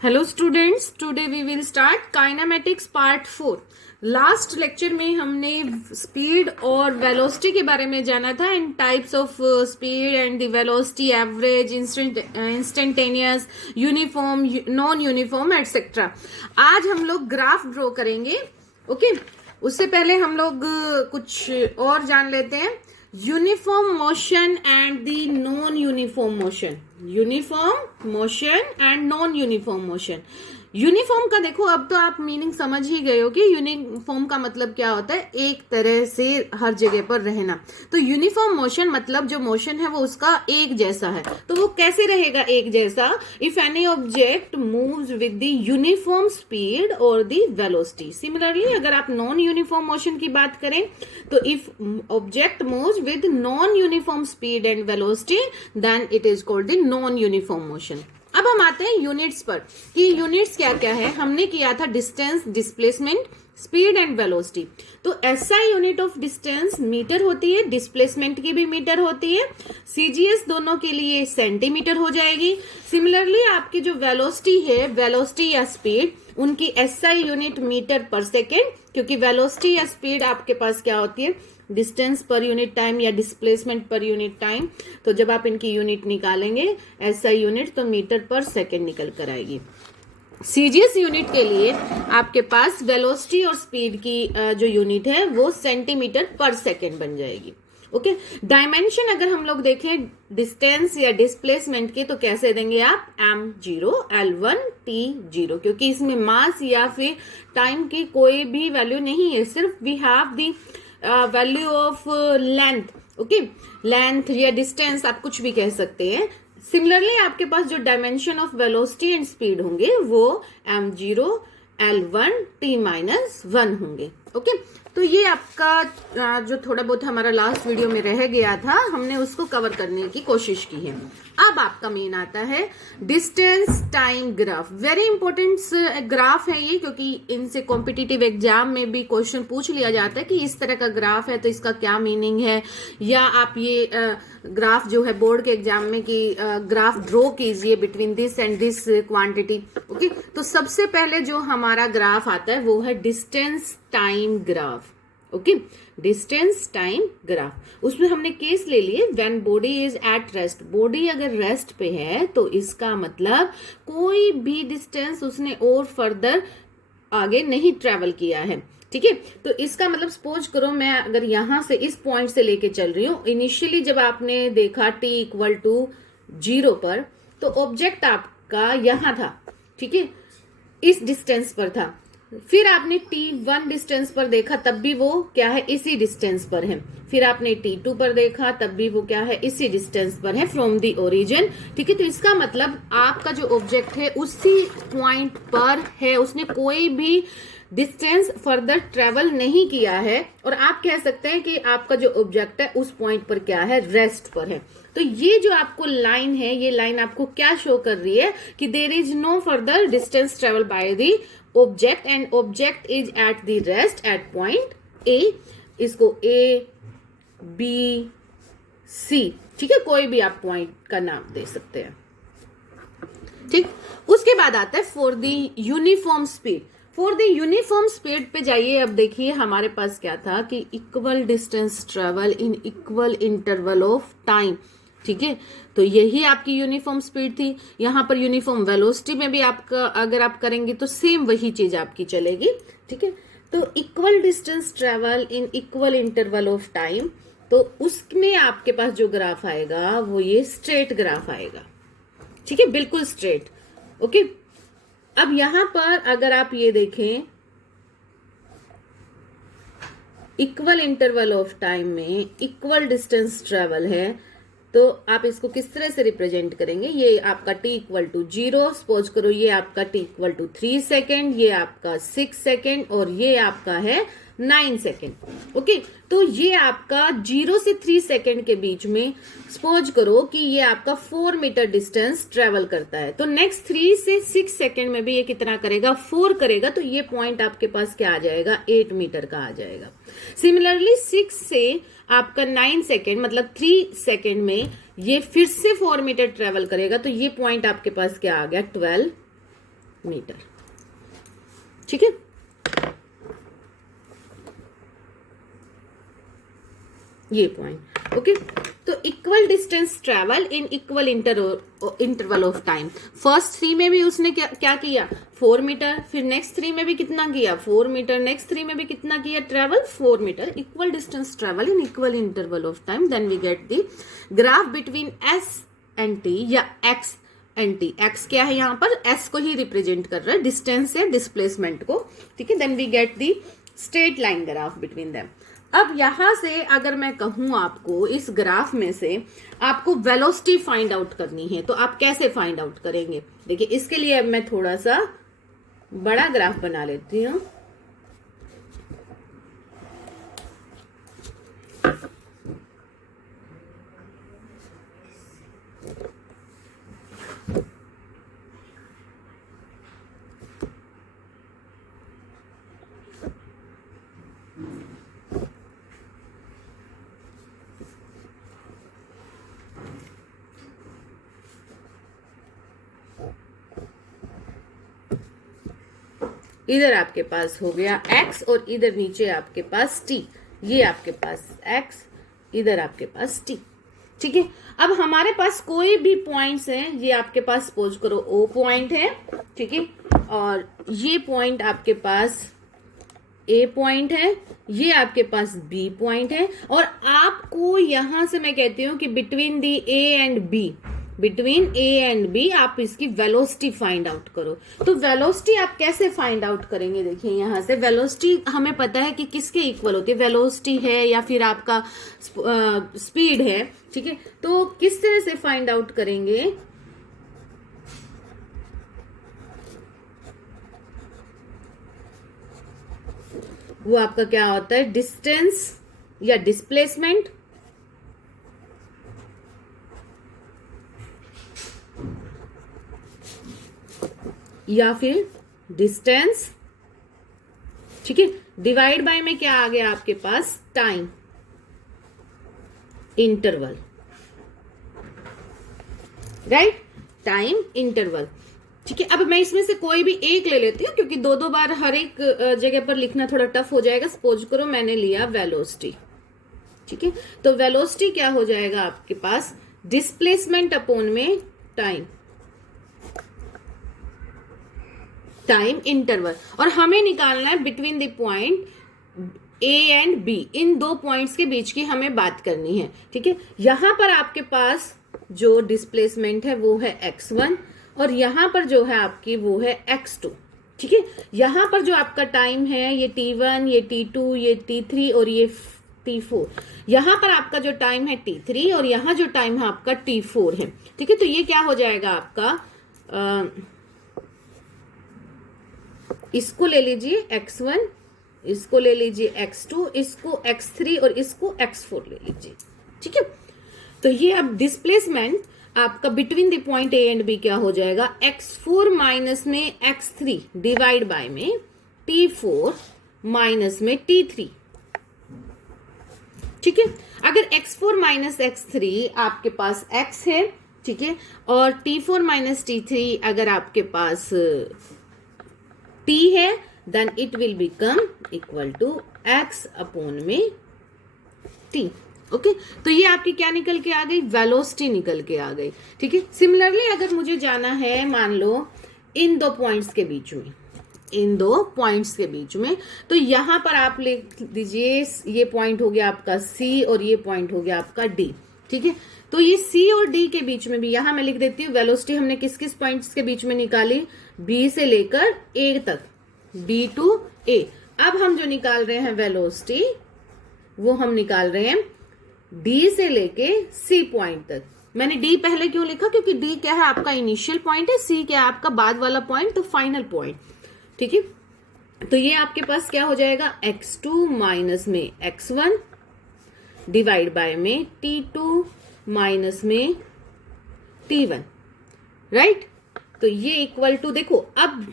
Hello students, today we will start kinematics part 4। Last lecture में हमने speed और velocity के बारे में जाना था and types of speed and the velocity, average, instantaneous, uniform, non uniform etcetera. आज हम लोग ग्राफ ड्रॉ करेंगे। ओके, उससे पहले हम लोग कुछ और जान लेते हैं। Uniform motion and the non uniform motion. Uniform motion and non uniform motion. Uniform का देखो, अब तो आप मीनिंग समझ ही गए हो कि यूनिफॉर्म का मतलब क्या होता है, एक तरह से हर जगह पर रहना। तो यूनिफॉर्म मोशन मतलब जो मोशन है वो उसका एक जैसा है। तो वो कैसे रहेगा एक जैसा? If any object moves with the uniform speed और द वेलोसिटी। सिमिलरली अगर आप नॉन यूनिफॉर्म मोशन की बात करें तो if object moves with non uniform speed and velocity then it is called the non uniform motion. अब हम आते हैं यूनिट्स पर कि यूनिट्स क्या क्या है। हमने किया था distance, displacement, speed and velocity. तो SI unit of distance metre होती है, डिस्प्लेसमेंट की भी मीटर होती है, सीजीएस दोनों के लिए सेंटीमीटर हो जाएगी। सिमिलरली आपकी जो वेलोसिटी है, वेलोसिटी या स्पीड, उनकी एसआई यूनिट मीटर पर सेकेंड, क्योंकि वेलोसिटी या स्पीड आपके पास क्या होती है, डिस्टेंस पर यूनिट टाइम या डिस्प्लेसमेंट पर यूनिट टाइम। तो जब आप इनकी यूनिट निकालेंगे एसआई यूनिट, तो मीटर पर सेकेंड निकल कर आएगी। सीजीएस यूनिट के लिए आपके पास वेलोसिटी और स्पीड की जो यूनिट है वो सेंटीमीटर पर सेकेंड बन जाएगी। ओके, डायमेंशन अगर हम लोग देखें डिस्टेंस या डिस्प्लेसमेंट के, तो कैसे देंगे आप? m0, L1, T0, क्योंकि इसमें मास या फिर टाइम की कोई भी वैल्यू नहीं है, सिर्फ we have the value of length. Okay, length या डिस्टेंस आप कुछ भी कह सकते हैं। सिमिलरली आपके पास जो dimension of velocity and speed होंगे वो m0, L1, T-1 होंगे। ओके, तो ये आपका जो थोड़ा बहुत हमारा लास्ट वीडियो में रह गया था, हमने उसको कवर करने की कोशिश की है। अब आपका मेन आता है distance time graph. Very important graph है ये, क्योंकि इनसे कॉम्पिटिटिव एग्जाम में भी क्वेश्चन पूछ लिया जाता है कि इस तरह का ग्राफ है तो इसका क्या मीनिंग है, या आप ये ग्राफ जो है बोर्ड के एग्जाम में कि ग्राफ ड्रॉ कीजिए between this and this quantity. Okay, तो सबसे पहले जो हमारा ग्राफ आता है वो है distance time graph. Okay, distance time graph. उसमें हमने केस ले लिए when body is at rest. Body अगर रेस्ट पे है तो इसका मतलब कोई भी डिस्टेंस उसने और फर्दर आगे नहीं ट्रेवल किया है। ठीक है, तो इसका मतलब सपोज करो मैं अगर यहां से इस पॉइंट से लेके चल रही हूं, इनिशियली जब आपने देखा t=0 पर, तो ऑब्जेक्ट आपका यहां था। ठीक है, इस डिस्टेंस पर था। फिर आपने t1 डिस्टेंस पर देखा, तब भी वो क्या है, इसी डिस्टेंस पर है। फिर आपने t2 पर देखा, तब भी वो क्या है, इसी डिस्टेंस पर है फ्रॉम द ओरिजिन। ठीक है, तो इसका मतलब आपका जो ऑब्जेक्ट है उसी पॉइंट पर है, उसने कोई भी डिस्टेंस फर्दर ट्रेवल नहीं किया है। और आप कह सकते हैं कि आपका जो ऑब्जेक्ट है उस पॉइंट पर क्या है, रेस्ट पर है। तो ये जो आपको लाइन है, ये लाइन आपको क्या शो कर रही है कि there is no further distance travel by the object and object is at the rest at point A. इसको ए, बी, सी, ठीक है, कोई भी आप पॉइंट का नाम दे सकते हैं। ठीक, उसके बाद आता है for the uniform speed. For the uniform speed पे जाइए। अब देखिए हमारे पास क्या था कि equal distance travel in equal interval of time. ठीक है, तो यही आपकी यूनिफॉर्म स्पीड थी। यहां पर यूनिफॉर्म वेलोसिटी में भी आपका अगर आप करेंगे तो सेम वही चीज आपकी चलेगी। ठीक है, तो equal distance travel in equal interval of time, तो उसमें आपके पास जो ग्राफ आएगा वो ये स्ट्रेट ग्राफ आएगा। ठीक है, बिल्कुल स्ट्रेट। ओके, अब यहां पर अगर आप ये देखें, इक्वल इंटरवल ऑफ टाइम में इक्वल डिस्टेंस ट्रेवल है, तो आप इसको किस तरह से रिप्रेजेंट करेंगे? ये आपका t=0, सपोज करो ये आपका t=3 सेकेंड, ये आपका 6 सेकेंड और ये आपका है 9 सेकेंड। ओके, तो ये आपका 0 से 3 सेकेंड के बीच में सपोज करो कि ये आपका 4 मीटर डिस्टेंस ट्रेवल करता है। तो नेक्स्ट 3 से 6 सेकेंड में भी ये कितना करेगा? 4 करेगा। तो ये पॉइंट आपके पास क्या आ जाएगा? 8 मीटर का आ जाएगा। सिमिलरली 6 से आपका 9 सेकेंड मतलब 3 सेकेंड में ये फिर से 4 मीटर ट्रेवल करेगा। तो ये पॉइंट आपके पास क्या आ गया? 12 मीटर। ठीक है, ये पॉइंट। ओके, तो equal distance travel in equal interval of time. First 3 में भी उसने क्या किया, 4 मीटर, फिर नेक्स्ट 3 में भी कितना किया, 4 मीटर, नेक्स्ट 3 में भी कितना किया, travel 4 metre. Equal distance travel in equal interval of time, then we get the graph between S and T या एक्स एंड टी। एक्स क्या है, यहाँ पर एस को ही रिप्रेजेंट कर रहा है, डिस्टेंस या डिस्प्लेसमेंट को। ठीक है, then we get the straight line graph between them. अब यहां से अगर मैं कहूं आपको, इस ग्राफ में से आपको वेलोसिटी फाइंड आउट करनी है, तो आप कैसे फाइंड आउट करेंगे? देखिए, इसके लिए अब मैं थोड़ा सा बड़ा ग्राफ बना लेती हूं। इधर आपके पास हो गया x और इधर नीचे आपके पास t। ये आपके पास x, इधर आपके पास t। ठीक है, अब हमारे पास कोई भी पॉइंट्स हैं, ये आपके पास सपोज करो O पॉइंट है। ठीक है, और ये पॉइंट आपके पास A पॉइंट है, ये आपके पास B पॉइंट है, और आपको यहां से मैं कहती हूं कि between the A and B, between A and B आप इसकी वेलोसिटी फाइंड आउट करो। तो वेलोसिटी आप कैसे फाइंड आउट करेंगे? देखिए, यहां से वेलोसिटी हमें पता है कि किसके इक्वल होती है, वेलोसिटी है या फिर आपका स्पीड है। ठीक है, तो किस तरह से फाइंड आउट करेंगे? वो आपका क्या होता है, डिस्टेंस या डिस्प्लेसमेंट, या फिर डिस्टेंस। ठीक है, डिवाइड बाय में क्या आ गया आपके पास, time interval. Right, time interval. ठीक है, अब मैं इसमें से कोई भी एक ले लेती हूँ, क्योंकि दो बार हर एक जगह पर लिखना थोड़ा टफ हो जाएगा। सपोज करो मैंने लिया वेलोसिटी। ठीक है, तो वेलोसिटी क्या हो जाएगा आपके पास, डिस्प्लेसमेंट अपॉन में टाइम, टाइम इंटरवल। और हमें निकालना है between the point A and B, इन दो पॉइंट्स के बीच की हमें बात करनी है। ठीक है, यहां पर आपके पास जो डिस्प्लेसमेंट है वो है x1, और यहां पर जो है आपकी वो है x2। ठीक है, यहां पर जो आपका टाइम है ये t1, ये t2, ये t3 और ये t4। यहां पर आपका जो टाइम है t3 और यहां जो टाइम है आपका t4 है। ठीक है, तो ये क्या हो जाएगा आपका, इसको ले लीजिए x1, इसको ले लीजिए x2, इसको x3 और इसको x4 ले लीजिए। ठीक है, तो ये अब डिस्प्लेसमेंट आपका between the point A and B क्या हो जाएगा, x4 माइनस में x3 डिवाइड बाय में t4 माइनस में t3। ठीक है, अगर x4 माइनस x3 आपके पास x है, ठीक है, और t4 माइनस t3 अगर आपके पास t है, then it will become equal to x upon में t। ओके, तो ये आपकी क्या निकल के आ गई, वेलोसिटी निकल के आ गई। ठीक है, सिमिलरली अगर मुझे जाना है मान लो इन दो पॉइंट्स के बीच में, इन दो पॉइंट्स के बीच में, तो यहां पर आप लिख दीजिए ये पॉइंट हो गया आपका C और ये पॉइंट हो गया आपका D। ठीक है, तो ये C और D के बीच में भी यहां मैं लिख देती हूँ वेलोसिटी हमने किस किस पॉइंट्स के बीच में निकाली, B से लेकर A तक, B टू A। अब हम जो निकाल रहे हैं वेलोसिटी, वो हम निकाल रहे हैं D से लेके C पॉइंट तक। मैंने D पहले क्यों लिखा, क्योंकि D क्या है आपका इनिशियल पॉइंट है, C क्या है आपका बाद वाला पॉइंट, तो फाइनल पॉइंट। ठीक है, तो ये आपके पास क्या हो जाएगा, x2 माइनस में x1 डिवाइड बाय में t2 माइनस में t1। राइट, तो ये इक्वल टू, देखो अब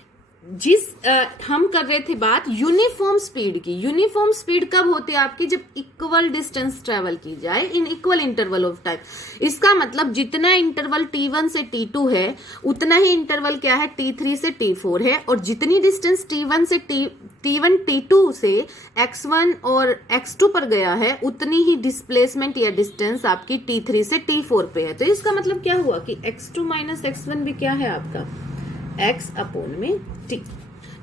हम कर रहे थे बात यूनिफॉर्म स्पीड की। यूनिफॉर्म स्पीड कब होती है आपकी? जब इक्वल डिस्टेंस ट्रेवल की जाए इन इक्वल इंटरवल ऑफ टाइम। इसका मतलब जितना इंटरवल t1 से t2 है उतना ही इंटरवल क्या है t3 से t4 है, और जितनी डिस्टेंस t1 से t1 t2 से x1 और x2 पर गया है उतनी ही डिस्प्लेसमेंट या डिस्टेंस आपकी t3 से t4 पे है। तो इसका मतलब क्या हुआ कि x2 माइनस x1 भी क्या है आपका x अपॉन में t।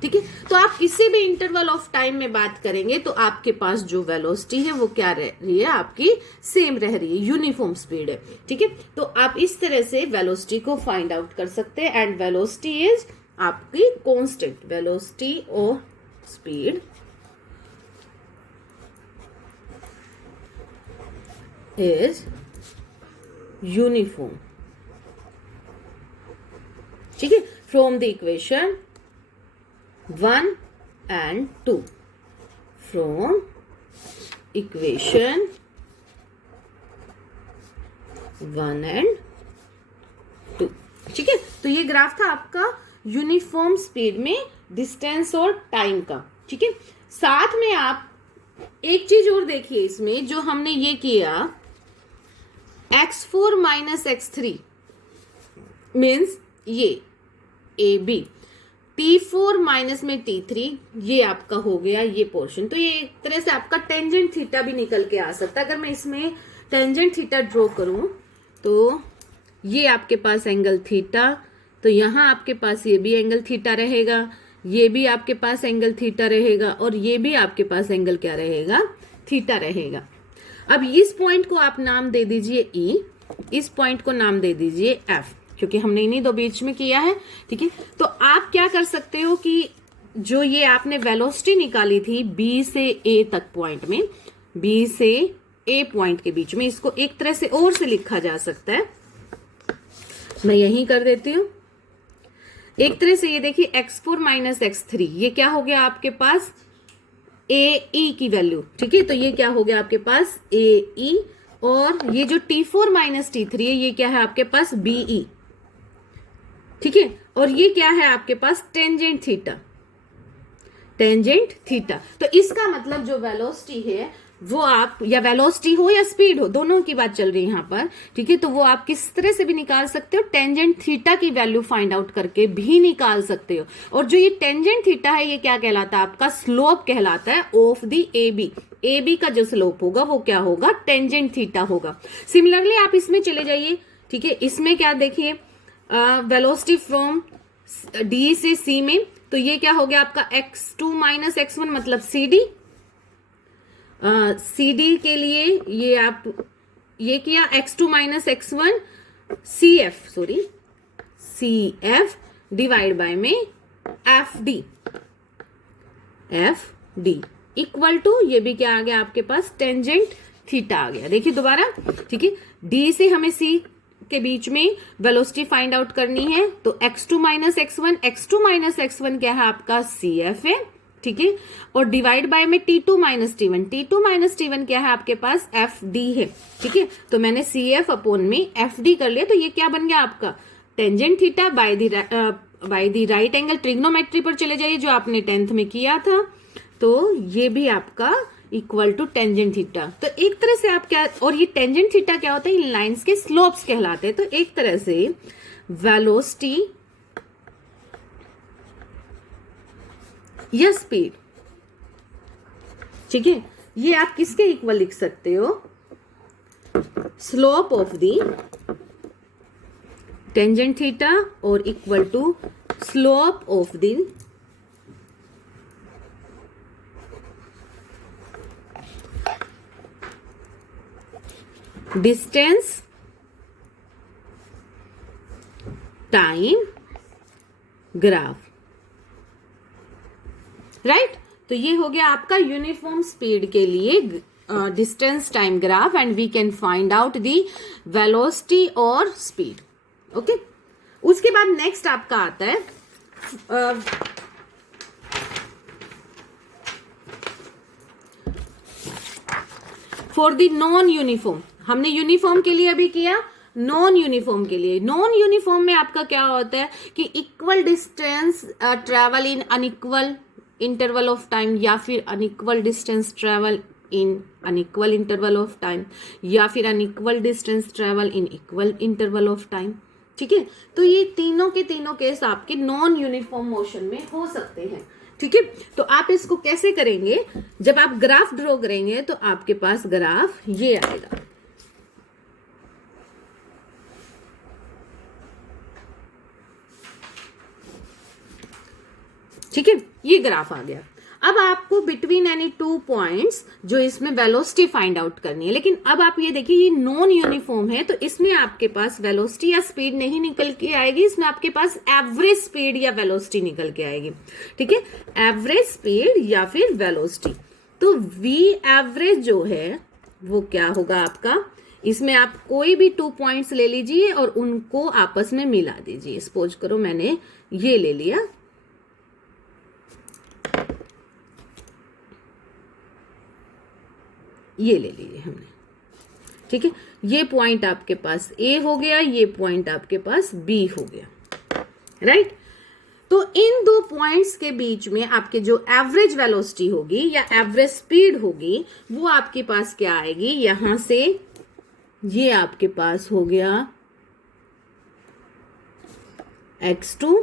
ठीक है, तो आप किसी भी इंटरवल ऑफ टाइम में बात करेंगे तो आपके पास जो वेलोसिटी है वो क्या रह रही है आपकी? सेम रह रही है, यूनिफॉर्म स्पीड है। ठीक है, तो आप इस तरह से वेलोसिटी को फाइंड आउट कर सकते हैं। एंड वेलोसिटी इज आपकी कांस्टेंट, वेलोसिटी और स्पीड इज यूनिफॉर्म। ठीक है, from the equation 1 and 2, from equation 1 and 2। ठीक है, तो ये ग्राफ था आपका यूनिफॉर्म स्पीड में डिस्टेंस और टाइम का। ठीक है, साथ में आप एक चीज और देखिए इसमें, जो हमने ये किया x4 माइनस x3 मीन्स ये ए बी, T4 माइनस में T3, ये आपका हो गया ये पोर्शन। तो ये एक तरह से आपका टेंजेंट थीटा भी निकल के आ सकता है। अगर मैं इसमें टेंजेंट थीटा ड्रॉ करूं तो ये आपके पास एंगल थीटा, तो यहां आपके पास ये भी एंगल थीटा रहेगा, ये भी आपके पास एंगल थीटा रहेगा, और ये भी आपके पास एंगल क्या रहेगा? थीटा रहेगा। अब इस पॉइंट को आप नाम दे दीजिए E, इस पॉइंट को नाम दे दीजिए F, क्योंकि हमने इन्हीं दो बीच में किया है। ठीक है, तो आप क्या कर सकते हो कि जो ये आपने वेलोसिटी निकाली थी B से A तक पॉइंट में, B से A पॉइंट के बीच में, इसको एक तरह से और से लिखा जा सकता है। मैं यही कर देती हूं एक तरह से। ये देखिए x4 माइनस x3, ये क्या हो गया आपके पास? AE की वैल्यू। ठीक है, तो ये क्या हो गया आपके पास? AE, और ये जो T4 माइनस T3 है ये क्या है आपके पास? BE। ठीक है, और ये क्या है आपके पास? Tangent theta, tangent theta. तो इसका मतलब जो वेलोसिटी है वो आप, या वेलोसिटी हो या स्पीड हो, दोनों की बात चल रही है यहां पर। ठीक है, तो वो आप किस तरह से भी निकाल सकते हो, टेंजेंट थीटा की वैल्यू फाइंड आउट करके भी निकाल सकते हो। और जो ये टेंजेंट थीटा है ये क्या कहलाता है आपका? स्लोप कहलाता है ऑफ द AB। AB का जो स्लोप होगा वो क्या होगा? टेंजेंट थीटा होगा। सिमिलरली आप इसमें चले जाइए। ठीक है, इसमें क्या देखिए, वेलोसिटी फ्रॉम D से C में, तो ये क्या हो गया आपका? x2 माइनस x1 मतलब CD। CD के लिए ये आप ये किया x2 minus x1 CF divide by में FD इक्वल टू, ये भी क्या आ गया आपके पास? टेंजेंट थीटा आ गया। देखिए दोबारा। ठीक है, D से हमें C के बीच में वेलोसिटी फाइंड आउट करनी है, तो x2 माइनस x1 क्या है आपका? CF है। ठीक है, और डिवाइड बाय में T2 माइनस T1 क्या है आपके पास? FD है। ठीक है, तो मैंने CF अपॉन में FD कर लिया, तो ये क्या बन गया आपका? Tangent theta by the right angle trigonometry पर चले जाइए जो आपने 10th में किया था, तो ये भी आपका इक्वल टू टेंजेंट थीटा। तो एक तरह से आप क्या, और ये टेंजेंट थीटा क्या होता है? इन लाइंस के स्लोप्स कहलाते हैं। तो एक तरह से वेलोसिटी या स्पीड, ठीक है, ये आप किसके इक्वल लिख सकते हो? Slope of the tangent theta और equal to slope of the distance time graph. Right, तो ये हो गया आपका यूनिफॉर्म स्पीड के लिए distance time graph, and we can find out the velocity और स्पीड। ओके, उसके बाद नेक्स्ट आपका आता है फॉर द नॉन यूनिफॉर्म। हमने यूनिफॉर्म के लिए अभी किया, नॉन यूनिफॉर्म के लिए। नॉन यूनिफॉर्म में आपका क्या होता है कि equal distance travel in unequal interval of time, या फिर unequal distance travel in unequal interval of time, या फिर unequal distance travel in equal interval of time. ठीक है, तो ये तीनों के तीनों केस आपके नॉन यूनिफॉर्म मोशन में हो सकते हैं। ठीक है, तो आप इसको कैसे करेंगे, जब आप ग्राफ ड्रॉ करेंगे तो आपके पास ग्राफ ये आएगा। ठीक है, ये ग्राफ आ गया। अब आपको बिटवीन एनी टू पॉइंट्स जो इसमें वेलोसिटी फाइंड आउट करनी है, लेकिन अब आप ये देखिए ये नॉन यूनिफॉर्म है, तो इसमें आपके पास वेलोसिटी या स्पीड नहीं निकल के आएगी, इसमें आपके पास एवरेज स्पीड या वेलोसिटी निकल के आएगी। ठीक है, एवरेज स्पीड या फिर वेलोसिटी। तो वी एवरेज जो है वो क्या होगा आपका, इसमें आप कोई भी 2 पॉइंट्स ले लीजिए और उनको आपस में मिला दीजिए। सपोज करो मैंने ये ले लिया, ये ले लीजिए हमने। ठीक है, ये पॉइंट आपके पास ए हो गया, ये पॉइंट आपके पास बी हो गया, राइट। तो इन दो पॉइंट्स के बीच में आपके जो एवरेज वेलोसिटी होगी या एवरेज स्पीड होगी वो आपके पास क्या आएगी, यहां से ये आपके पास हो गया x2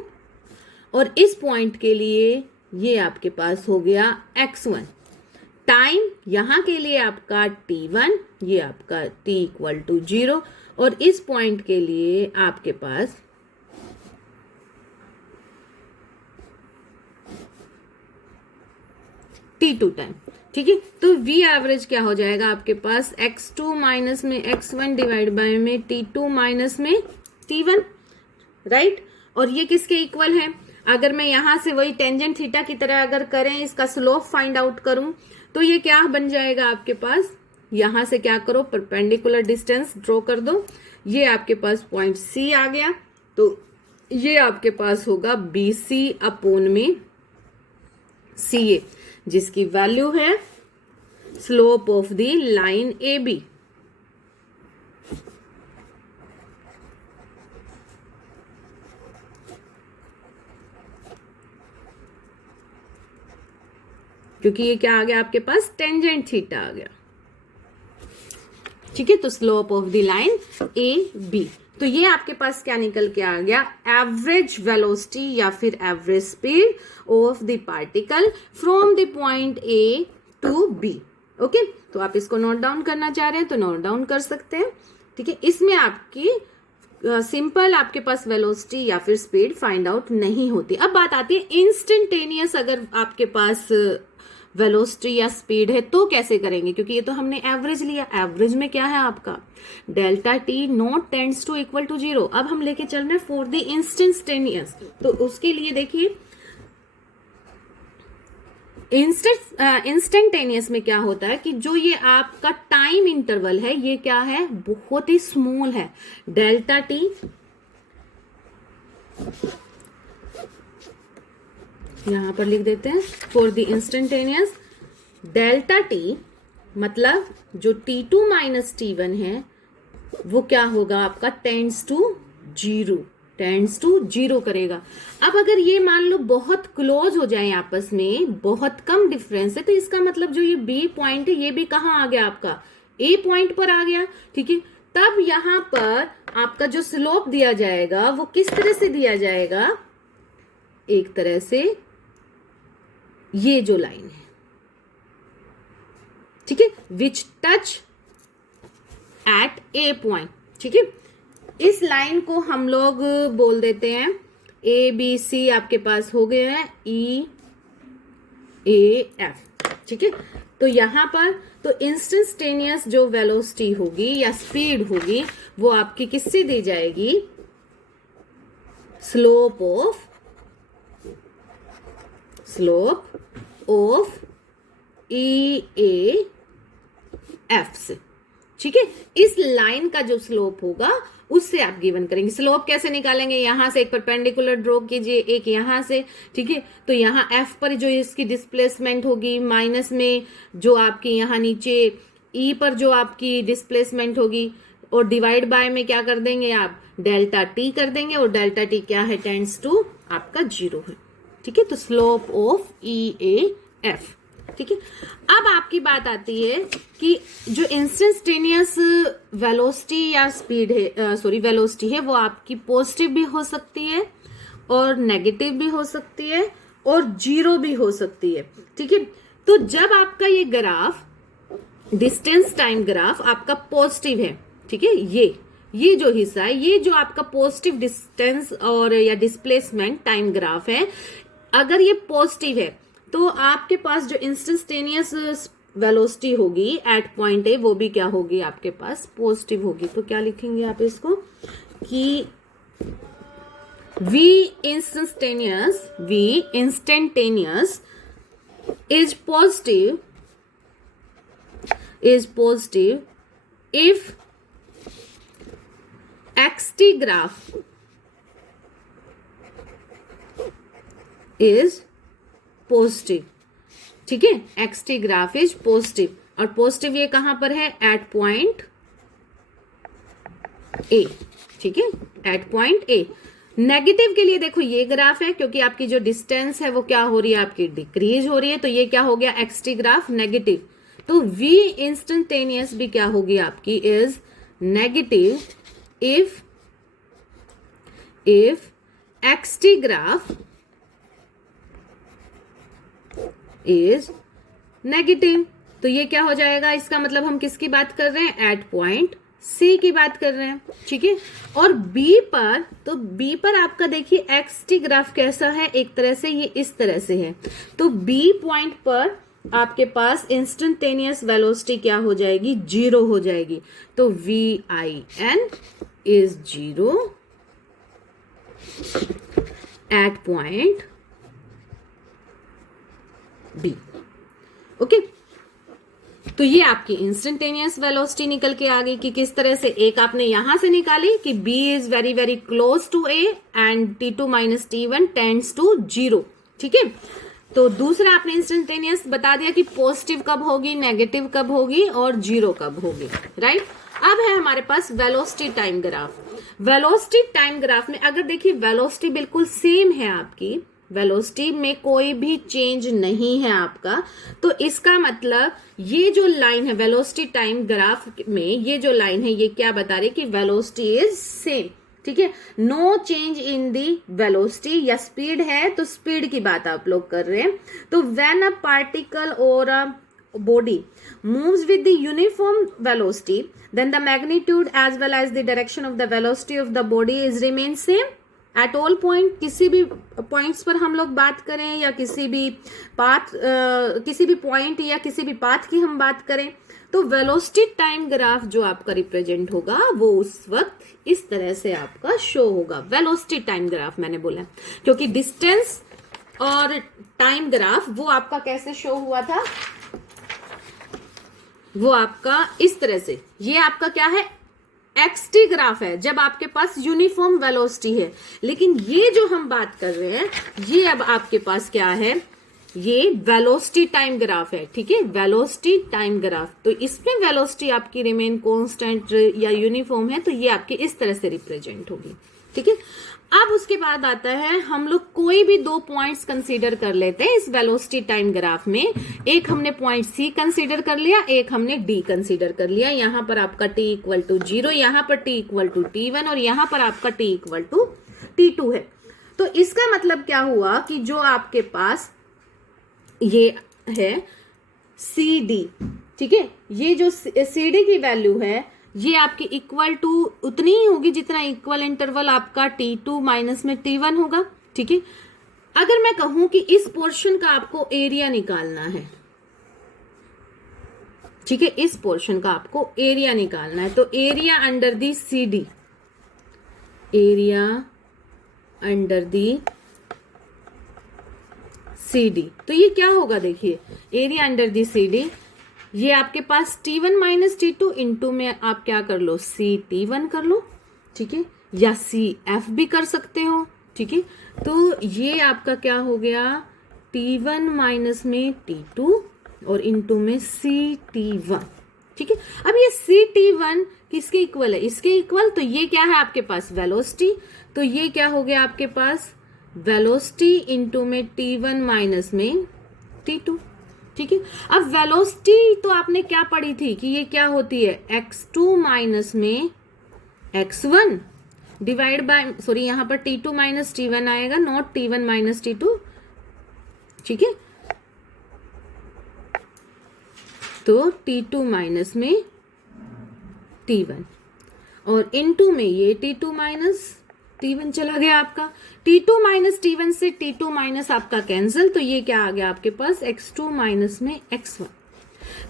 और इस पॉइंट के लिए ये आपके पास हो गया x1। टाइम यहां के लिए आपका t1, ये आपका t=0 और इस पॉइंट के लिए आपके पास t2 टाइम। ठीक है, तो v एवरेज क्या हो जाएगा आपके पास, x2 माइनस में x1 डिवाइड बाय में t2 माइनस में t1, राइट। और ये किसके इक्वल है, अगर मैं यहां से वही टेंजेंट थीटा की तरह अगर करें इसका स्लोप फाइंड आउट करूं तो ये क्या बन जाएगा आपके पास, यहां से क्या करो परपेंडिकुलर डिस्टेंस ड्रॉ कर दो, ये आपके पास पॉइंट C आ गया, तो ये आपके पास होगा BC अपॉन में CA, जिसकी वैल्यू है slope of the line AB। क्योंकि ये क्या आ गया आपके पास, टेंजेंट थीटा आ गया। ठीक है, तो slope of the line AB, तो ये आपके पास क्या निकल के आ गया, एवरेज वेलोसिटी या फिर average speed of the particle from the point A to B। Okay, तो आप इसको नोट डाउन करना चाह रहे हैं तो नोट डाउन कर सकते हैं। ठीक है, इसमें आपकी सिंपल आपके पास वेलोसिटी या फिर स्पीड फाइंड आउट नहीं होती। अब बात आती है इंस्टेंटेनियस, अगर आपके पास वेलोसिटी या स्पीड है तो कैसे करेंगे, क्योंकि ये तो हमने एवरेज लिया, एवरेज में क्या है आपका delta T not tends to equal to 0। अब हम लेके चल रहे हैं फॉर द इंस्टेंटेनियस, तो उसके लिए देखिए इंस्टेंटेनियस में क्या होता है कि जो ये आपका टाइम इंटरवल है ये क्या है, बहुत ही स्मॉल है, डेल्टा टी यहां पर लिख देते हैं for the instantaneous, delta T मतलब जो T2 माइनस T1 है वो क्या होगा आपका टेंड्स टू जीरो करेगा। अब अगर ये मान लो बहुत क्लोज हो जाए आपस में, बहुत कम डिफरेंस है, तो इसका मतलब जो ये B पॉइंट है ये भी कहाँ आ गया आपका A पॉइंट पर आ गया। ठीक है, तब यहां पर आपका जो स्लोप दिया जाएगा वो किस तरह से दिया जाएगा, एक तरह से ये जो लाइन है, ठीक है, विच टच एट A पॉइंट। ठीक है, इस लाइन को हम लोग बोल देते हैं ABC, आपके पास हो गए हैं EAF। ठीक है, तो यहां पर तो इंस्टेंटेनियस जो वेलोसिटी होगी या स्पीड होगी वो आपकी किससे दी जाएगी, स्लोप ऑफ EAF से। ठीक है, इस लाइन का जो स्लोप होगा उससे आप गिवन करेंगे। स्लोप कैसे निकालेंगे, यहां से एक परपेंडिकुलर ड्रॉ कीजिए, एक यहां से। ठीक है, तो यहां F पर जो इसकी डिस्प्लेसमेंट होगी माइनस में जो आपकी यहां नीचे E पर जो आपकी डिस्प्लेसमेंट होगी और डिवाइड बाय में क्या कर देंगे आप, डेल्टा टी कर देंगे, और डेल्टा टी क्या है, टेंड्स टू आपका 0 है। ठीक है, तो स्लोप ऑफ EAF। ठीक है, अब आपकी बात आती है कि जो इंस्टेंटेनियस वेलोसिटी या स्पीड है, वेलोसिटी है, वो आपकी पॉजिटिव भी हो सकती है और नेगेटिव भी हो सकती है और 0 भी हो सकती है। ठीक है, तो जब आपका ये ग्राफ डिस्टेंस टाइम ग्राफ आपका पॉजिटिव है, ठीक है, ये जो हिस्सा है, ये जो आपका पॉजिटिव डिस्टेंस और या डिस्प्लेसमेंट टाइम ग्राफ है, अगर ये पॉजिटिव है तो आपके पास जो इंस्टेंटेनियस वेलोसिटी होगी एट पॉइंट ए, वो भी क्या होगी, आपके पास पॉजिटिव होगी। तो क्या लिखेंगे आप इसको कि V instantaneous is positive if xt graph is positive। ठीक है, xt ग्राफ इज पॉजिटिव, और पॉजिटिव ये कहां पर है, एट पॉइंट ए। ठीक है, एट पॉइंट ए। नेगेटिव के लिए देखो ये ग्राफ है, क्योंकि आपकी जो डिस्टेंस है वो क्या हो रही है, आपकी डिक्रीज हो रही है, तो ये क्या हो गया, xt ग्राफ नेगेटिव। तो V इंस्टेंटेनियस भी क्या होगी आपकी, is negative if xt graph is negative. तो ये क्या हो जाएगा, इसका मतलब हम किसकी बात कर रहे हैं, एट पॉइंट सी की बात कर रहे हैं। ठीक है, और बी पर, तो बी पर आपका देखिए एक्सटी ग्राफ कैसा है, एक तरह से ये इस तरह से है। तो बी पॉइंट पर आपके पास इंस्टेंटेनियस वेलोसिटी क्या हो जाएगी, 0 हो जाएगी। तो VIN is 0 at point B. Okay, तो ये आपकी इंस्टेंटेनियस वेलोसिटी निकल के आ गई कि किस तरह से, एक आपने यहां से निकाली कि B is very very close to A and T2 minus T1 tends to 0। ठीक है, तो दूसरा आपने इंस्टेंटेनियस बता दिया कि पॉजिटिव कब होगी, नेगेटिव कब होगी और 0 कब होगी। राइट, अब है हमारे पास velocity time graph. Velocity time graph में अगर देखिए वेलोसिटी बिल्कुल सेम है, आपकी वेलोसिटी में कोई भी चेंज नहीं है आपका, तो इसका मतलब ये जो लाइन है वेलोसिटी टाइम ग्राफ में, ये जो लाइन है ये क्या बता रही है कि वेलोसिटी इज सेम। ठीक है, no change in the velocity, या स्पीड है तो स्पीड की बात आप लोग कर रहे हैं। तो व्हेन अ पार्टिकल और अ body moves with the uniform velocity, then the magnitude as well as the direction of the velocity of the body is remain same at all point। किसी भी पॉइंट्स पर हम लोग बात करें या किसी भी पाथ, किसी भी पॉइंट या किसी भी पाथ की हम बात करें, तो वेलोसिटी टाइम ग्राफ जो आपका रिप्रेजेंट होगा वो उस वक्त इस तरह से आपका शो होगा। वेलोसिटी टाइम ग्राफ मैंने बोला, क्योंकि डिस्टेंस और टाइम ग्राफ वो आपका कैसे शो हुआ था, वो आपका इस तरह से, ये आपका क्या है, एक्सटी ग्राफ है जब आपके पास यूनिफॉर्म वेलोसिटी है। लेकिन ये जो हम बात कर रहे हैं ये अब आपके पास क्या है, ये वेलोसिटी टाइम ग्राफ है। ठीक है, वेलोसिटी टाइम ग्राफ, तो इसमें वेलोसिटी आपकी रिमेन कांस्टेंट या यूनिफॉर्म है, तो ये आपकी इस तरह से रिप्रेजेंट होगी। ठीक है, अब उसके बाद आता है हम लोग कोई भी 2 पॉइंट्स कंसीडर कर लेते हैं इस वेलोसिटी टाइम ग्राफ में। एक हमने पॉइंट सी कंसीडर कर लिया, एक हमने डी कंसीडर कर लिया। यहां पर आपका t इक्वल टू 0, यहां पर t इक्वल टू T1 और यहां पर आपका t इक्वल टू T2 है। तो इसका मतलब क्या हुआ कि जो आपके पास ये है CD, ठीक है, ये जो CD की वैल्यू है ये आपकी इक्वल टू उतनी ही होगी जितना इक्वल इंटरवल आपका T2 माइनस में T1 होगा। ठीक है, अगर मैं कहूं कि इस पोर्शन का आपको एरिया निकालना है, ठीक है, इस पोर्शन का आपको एरिया निकालना है, तो area under the CD, area under the CD, तो ये क्या होगा, देखिए एरिया अंडर दी CD, ये आपके पास T1 माइनस T2 इंटू में आप क्या कर लो, CT1 कर लो। ठीक है, या CF भी कर सकते हो। ठीक है, तो ये आपका क्या हो गया, T1 माइनस में T2 और इंटू में CT1। ठीक है, अब ये CT1 किसके इक्वल है, इसके इक्वल। तो ये क्या है आपके पास, वेलोसिटी। तो ये क्या हो गया आपके पास, वेलोसिटी इंटू में T1 माइनस में T2। ठीक है। अब वेलोसिटी तो आपने क्या पढ़ी थी कि ये क्या होती है, x2 माइनस में x1 डिवाइड बाय, सॉरी यहाँ पर T2 माइनस T1 आएगा, नॉट T1 माइनस T2। ठीक है, तो T2 माइनस में T1 और इनटू में ये T2 माइनस T1 चला गया आपका। T2 माइनस T1 से T2 माइनस आपका कैंसिल, तो ये क्या आ गया आपके पास, x2 माइनस में x1।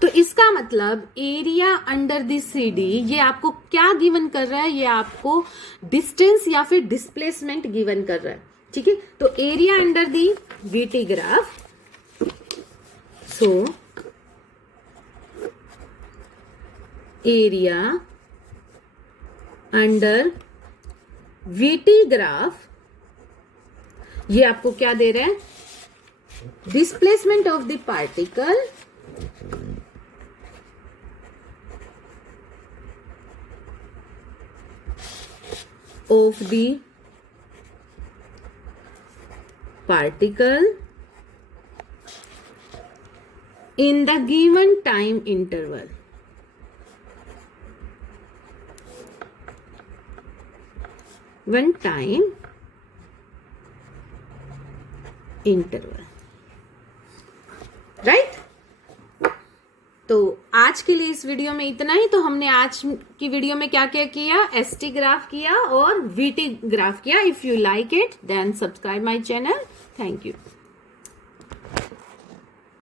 तो इसका मतलब एरिया अंडर द CD ये आपको क्या गिवन कर रहा है, ये आपको डिस्टेंस या फिर डिस्प्लेसमेंट गिवन कर रहा है। ठीक है, तो area under the VT graph, so area under VT graph ये आपको क्या दे रहा है, displacement of the particle of the particle in the given time interval। One time interval, right. तो आज के लिए इस वीडियो में इतना ही। तो हमने आज की वीडियो में क्या क्या किया, ST ग्राफ किया और VT ग्राफ किया। If you like it then subscribe my channel. Thank you.